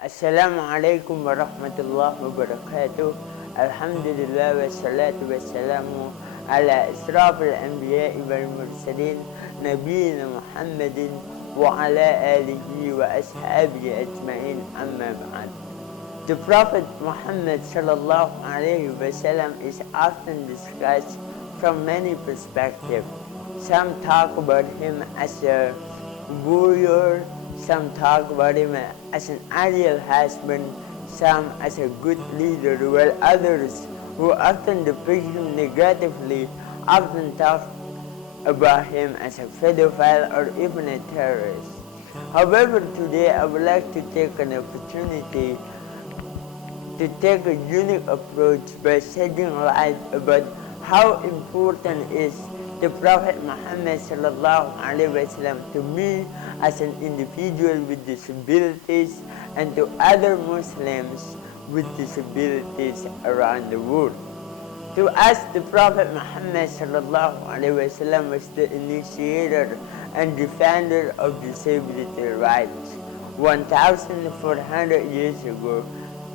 Assalamu alaikum wa rahmatullahi wa barakatuh. Alhamdulillah wa salatu wa salamu ala israf al-anbiya wal mursalin nabiyina Muhammadin wa ala alihi wa ashabihi ajma'in amma ba'd. The Prophet Muhammad sallallahu alayhi wa sallam is often discussed from many perspectives. Some talk about him as a warrior, some talk about him as an ideal husband, some as a good leader, while others, who often depict him negatively, often talk about him as a pedophile or even a terrorist. However, today I would like to take an opportunity to take a unique approach by shedding light about how important is the Prophet Muhammad sallallahu alaihi wasallam to me as an individual with disabilities and to other Muslims with disabilities around the world. To us, the Prophet Muhammad sallallahu alaihi wasallam was the initiator and defender of disability rights. 1,400 years ago,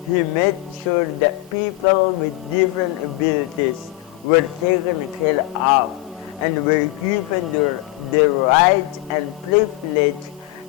he made sure that people with different abilities were taken care of and were given their rights and privilege,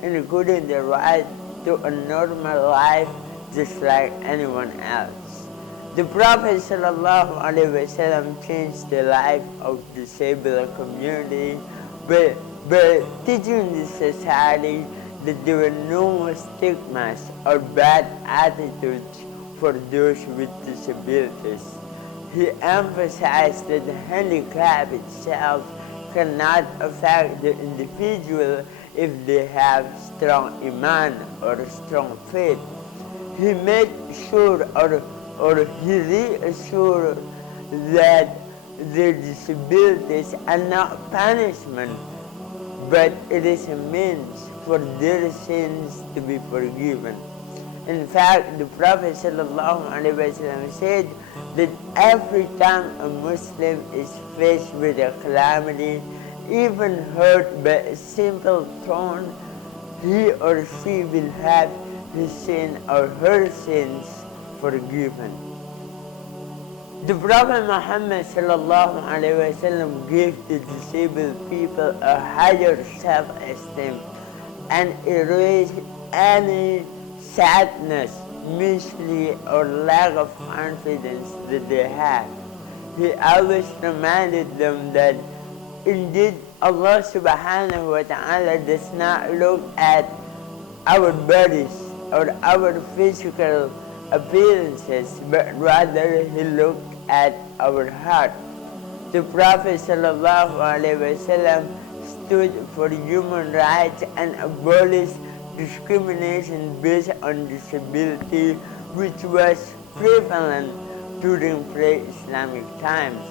including the right to a normal life just like anyone else. The Prophet ﷺ changed the life of the disabled community by teaching the society that there were no stigmas or bad attitudes for those with disabilities. He emphasized that the handicap itself cannot affect the individual if they have strong iman or strong faith. He made sure or he reassured that their disabilities are not punishment, but it is a means for their sins to be forgiven. In fact, the Prophet ﷺ said that every time a Muslim is faced with a calamity, even hurt by a simple thorn, he or she will have his sin or her sins forgiven. The Prophet Muhammad ﷺ gave the disabled people a higher self-esteem and erased any sadness, misery, or lack of confidence that they had. He always reminded them that indeed Allah subhanahu wa ta'ala does not look at our bodies or our physical appearances, but rather He looked at our heart. The Prophet sallallahu alaihi wasallam stood for human rights and abolished discrimination based on disability, which was prevalent during pre-Islamic times.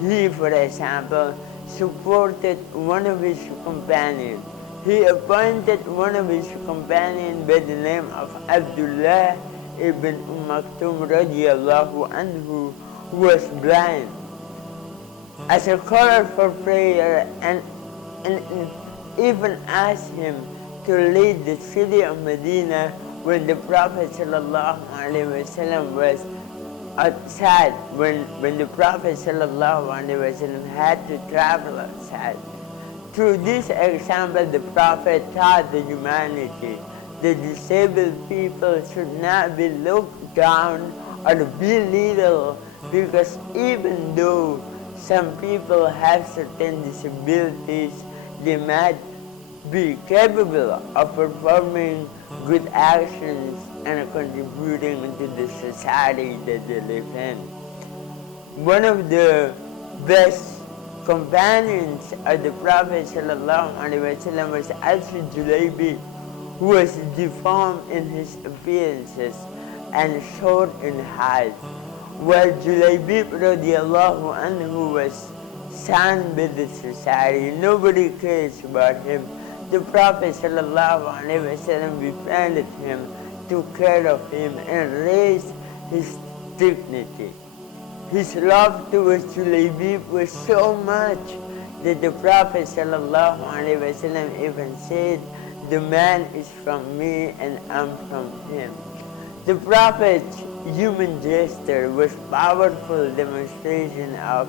He, for example, supported one of his companions. He appointed one of his companions by the name of Abdullah ibn Maktum radiyallahu anhu, who was blind, as a caller for prayer, and even asked him to lead the city of Medina when the Prophet ﷺ was outside, when the Prophet ﷺ had to travel outside. Through this example, the Prophet taught the humanity that disabled people should not be looked down or belittled, because even though some people have certain disabilities, they might be capable of performing good actions and contributing to the society that they live in. One of the best companions of the Prophet ﷺ was also Julaybi, who was deformed in his appearances and short in height. While Julaybi radiyallahu anhu was shunned by the society, nobody cares about him. The Prophet ﷺ befriended him, took care of him, and raised his dignity. His love towards Julaybi was so much that the Prophet ﷺ even said, "The man is from me and I'm from him." The Prophet's human gesture was powerful demonstration of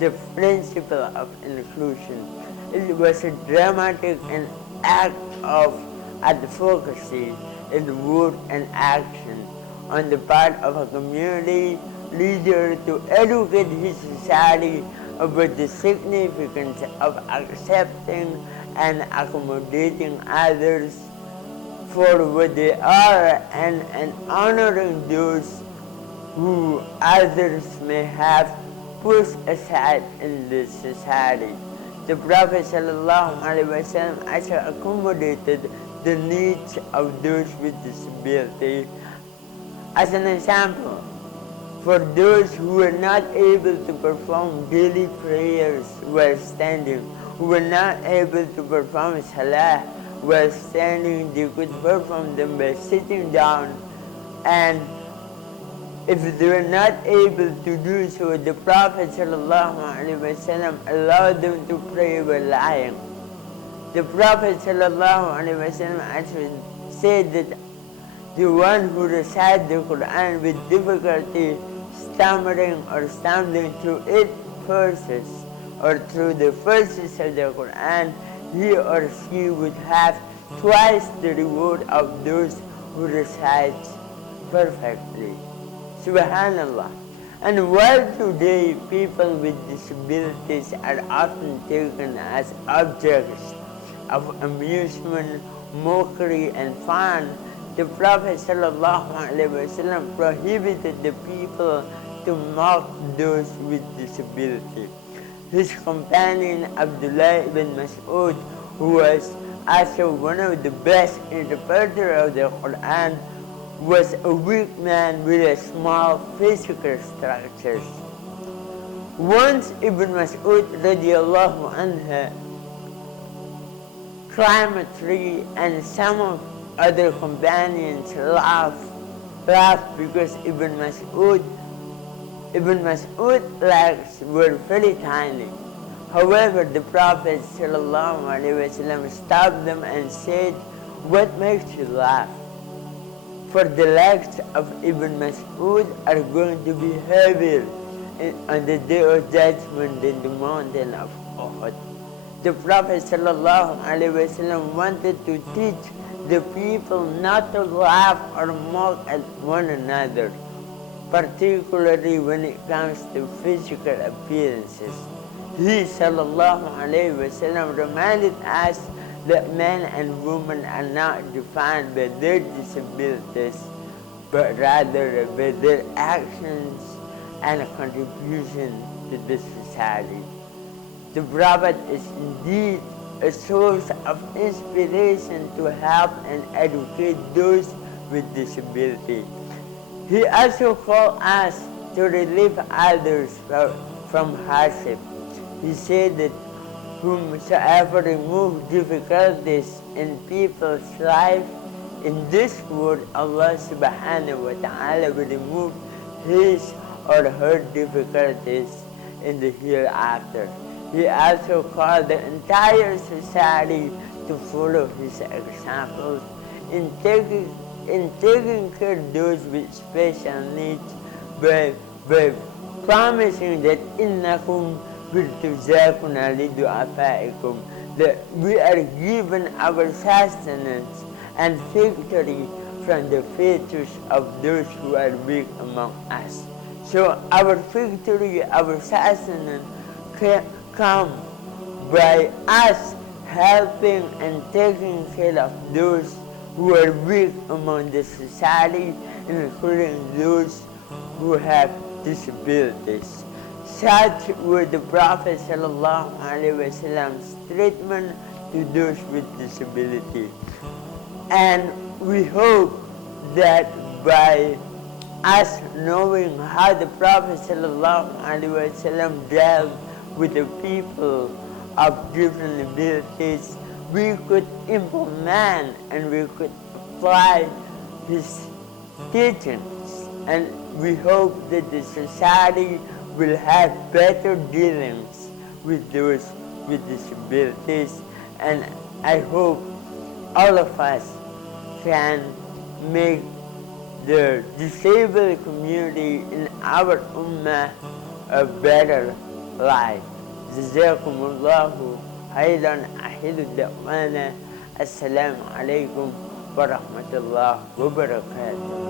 the principle of inclusion. It was a dramatic and act of advocacy in word and action on the part of a community leader to educate his society about the significance of accepting and accommodating others for what they are and honoring those who others may have pushed aside in the society. The Prophet ﷺ also accommodated the needs of those with disability. As an example, for those who were not able to perform daily prayers while standing, who were not able to perform salah while standing, they could perform them by sitting down, and if they were not able to do so, the Prophet ﷺ allowed them to pray while lying. The Prophet ﷺ actually said that the one who recites the Quran with difficulty, stammering or stumbling through 8 verses or through the verses of the Quran, he or she would have twice the reward of those who recite perfectly. Subhanallah. And while today people with disabilities are often taken as objects of amusement, mockery, and fun, the Prophet ﷺ prohibited the people to mock those with disability. His companion Abdullah ibn Mas'ud, who was also one of the best interpreters of the Quran, was a weak man with a small physical structure. Once Ibn Mas'ud radiallahu anhu climbed a tree, and some of other companions laughed because Ibn Mas'ud's legs were very tiny. However, the Prophet ﷺ stopped them and said, "What makes you laugh? For the legs of Ibn Mas'ud are going to be heavier on the day of judgment than the mountain of Uhud." The Prophet ﷺ wanted to teach the people not to laugh or mock at one another, particularly when it comes to physical appearances. He ﷺ reminded us that men and women are not defined by their disabilities, but rather by their actions and contribution to the society. The Prophet is indeed a source of inspiration to help and educate those with disability. He also called us to relieve others from hardship. He said that whomsoever remove difficulties in people's life in this world, Allah subhanahu wa ta'ala will remove his or her difficulties in the hereafter. He also called the entire society to follow his examples in taking care of those with special needs by promising that innakum biltuzakuna lidu'afaikum, that we are given our sustenance and victory from the features of those who are weak among us. So our victory, our sustenance can come by us helping and taking care of those who are weak among the society, including those who have disabilities. Such were the Prophet ﷺ's treatment to those with disability. And we hope that by us knowing how the Prophet ﷺ dealt with the people of different abilities, we could implement and we could apply his teachings. And we hope that the society will have better dealings with those with disabilities. And I hope all of us can make the disabled community in our ummah a better life. Jazakumullahu khairan. Ahidu da'wana. Assalamu alaikum wa rahmatullahi wa barakatuh.